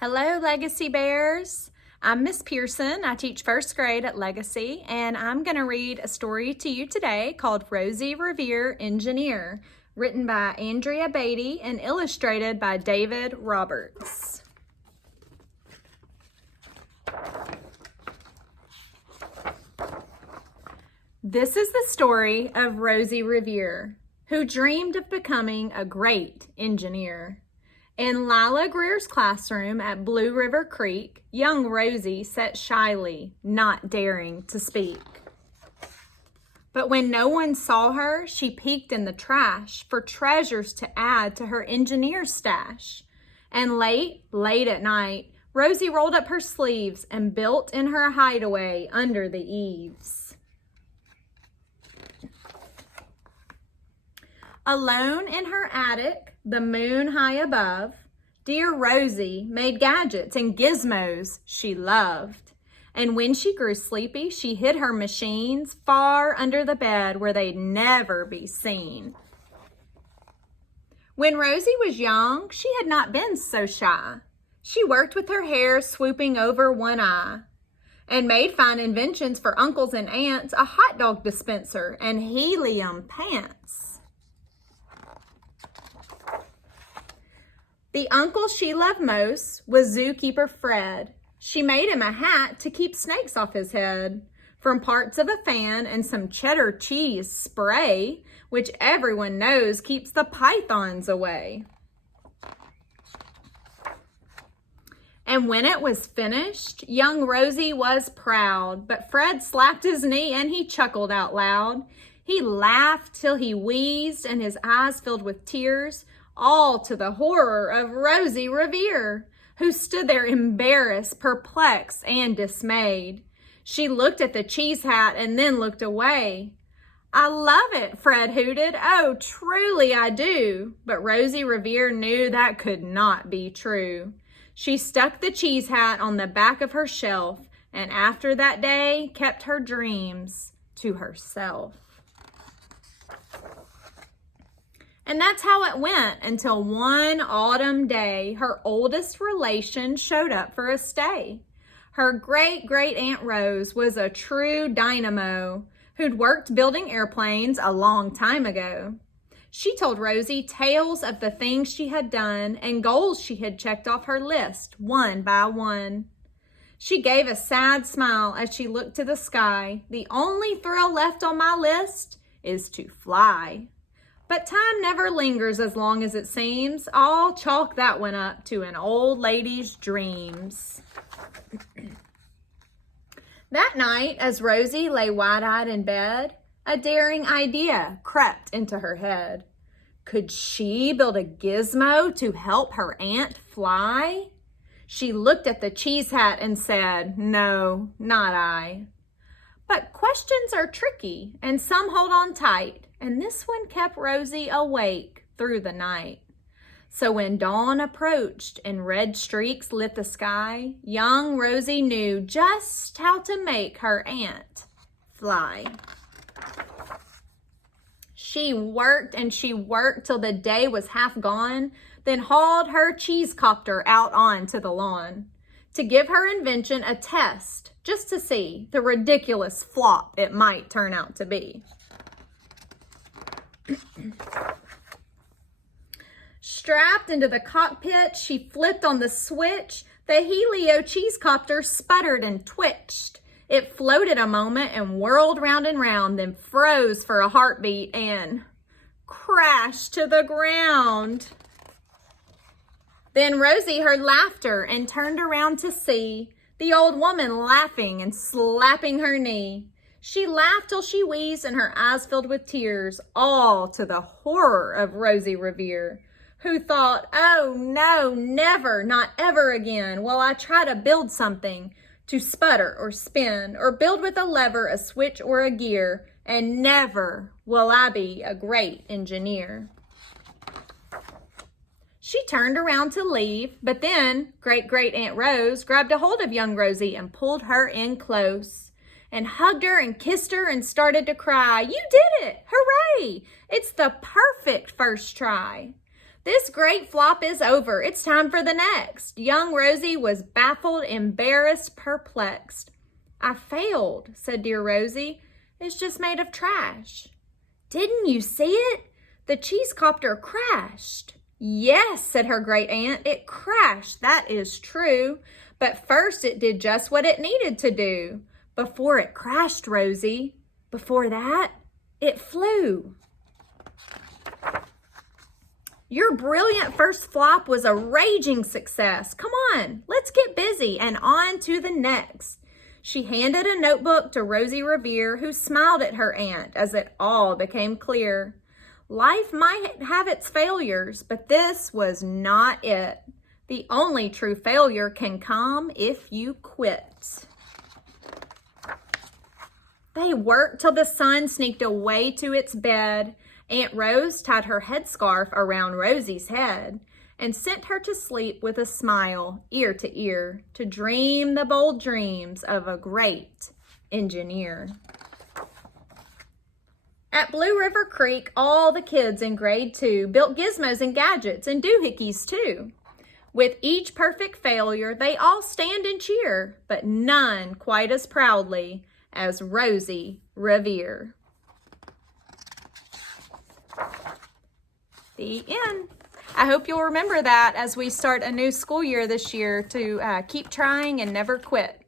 Hello, Legacy Bears. I'm Miss Pearson. I teach first grade at Legacy, and I'm going to read a story to you today called Rosie, Revere, Engineer, written by Andrea Beatty and illustrated by David Roberts. This is the story of Rosie Revere, who dreamed of becoming a great engineer. In Lila Greer's classroom at Blue River Creek, young Rosie sat shyly, not daring to speak. But when no one saw her, she peeked in the trash for treasures to add to her engineer stash. And late at night, Rosie rolled up her sleeves and built in her hideaway under the eaves. Alone in her attic, the moon high above, dear Rosie made gadgets and gizmos she loved. And when she grew sleepy, she hid her machines far under the bed where they'd never be seen. When Rosie was young, she had not been so shy. She worked with her hair swooping over one eye and made fine inventions for uncles and aunts, a hot dog dispenser and helium pants. The uncle she loved most was zookeeper Fred. She made him a hat to keep snakes off his head, from parts of a fan and some cheddar cheese spray, which everyone knows keeps the pythons away. And when it was finished, young Rosie was proud, but Fred slapped his knee and he chuckled out loud. He laughed till he wheezed and his eyes filled with tears, all to the horror of Rosie Revere, who stood there embarrassed, perplexed, and dismayed. She looked at the cheese hat and then looked away. "I love it," Fred hooted. "Oh, truly I do." But Rosie Revere knew that could not be true. She stuck the cheese hat on the back of her shelf, and after that day kept her dreams to herself. And that's how it went until one autumn day, her oldest relation showed up for a stay. Her great-great-aunt Rose was a true dynamo who'd worked building airplanes a long time ago. She told Rosie tales of the things she had done and goals she had checked off her list, one by one. She gave a sad smile as she looked to the sky. "The only thrill left on my list is to fly." But time never lingers as long as it seems. I'll chalk that one up to an old lady's dreams. That night, as Rosie lay wide-eyed in bed, a daring idea crept into her head. Could she build a gizmo to help her aunt fly? She looked at the cheese hat and said, "No, not I." But questions are tricky, and some hold on tight. And this one kept Rosie awake through the night. So when dawn approached and red streaks lit the sky, young Rosie knew just how to make her aunt fly. She worked and she worked till the day was half gone, then hauled her cheese copter out onto the lawn to give her invention a test, just to see the ridiculous flop it might turn out to be. Strapped into the cockpit, she flipped on the switch. The helio cheese copter sputtered and twitched. It floated a moment and whirled round and round, then froze for a heartbeat and crashed to the ground. Then Rosie heard laughter and turned around to see the old woman laughing and slapping her knee. She laughed till she wheezed and her eyes filled with tears, all to the horror of Rosie Revere, who thought, "Oh no, never, not ever again will I try to build something to sputter or spin or build with a lever, a switch, or a gear, and never will I be a great engineer." She turned around to leave, but then Great-Great-Aunt Rose grabbed a hold of young Rosie and pulled her in close and hugged her and kissed her and started to cry. "You did it! Hooray! It's the perfect first try." This great flop is over. It's time for the next. Young Rosie was baffled, embarrassed, perplexed. I failed, said dear Rosie. It's just made of trash. Didn't you see it? The cheese copter crashed. Yes, said her great aunt, it crashed. That is true. But first it did just what it needed to do. Before it crashed, Rosie, before that, it flew. Your brilliant first flop was a raging success. Come on, let's get busy and on to the next. She handed a notebook to Rosie Revere, who smiled at her aunt as it all became clear. Life might have its failures, but this was not it. The only true failure can come if you quit. They worked till the sun sneaked away to its bed. Aunt Rose tied her headscarf around Rosie's head and sent her to sleep with a smile, ear to ear, to dream the bold dreams of a great engineer. At Blue River Creek, all the kids in grade 2 built gizmos and gadgets and doohickeys too. With each perfect failure, they all stand and cheer, but none quite as proudly as Rosie Revere. The end. I hope you'll remember that as we start a new school year this year to keep trying and never quit.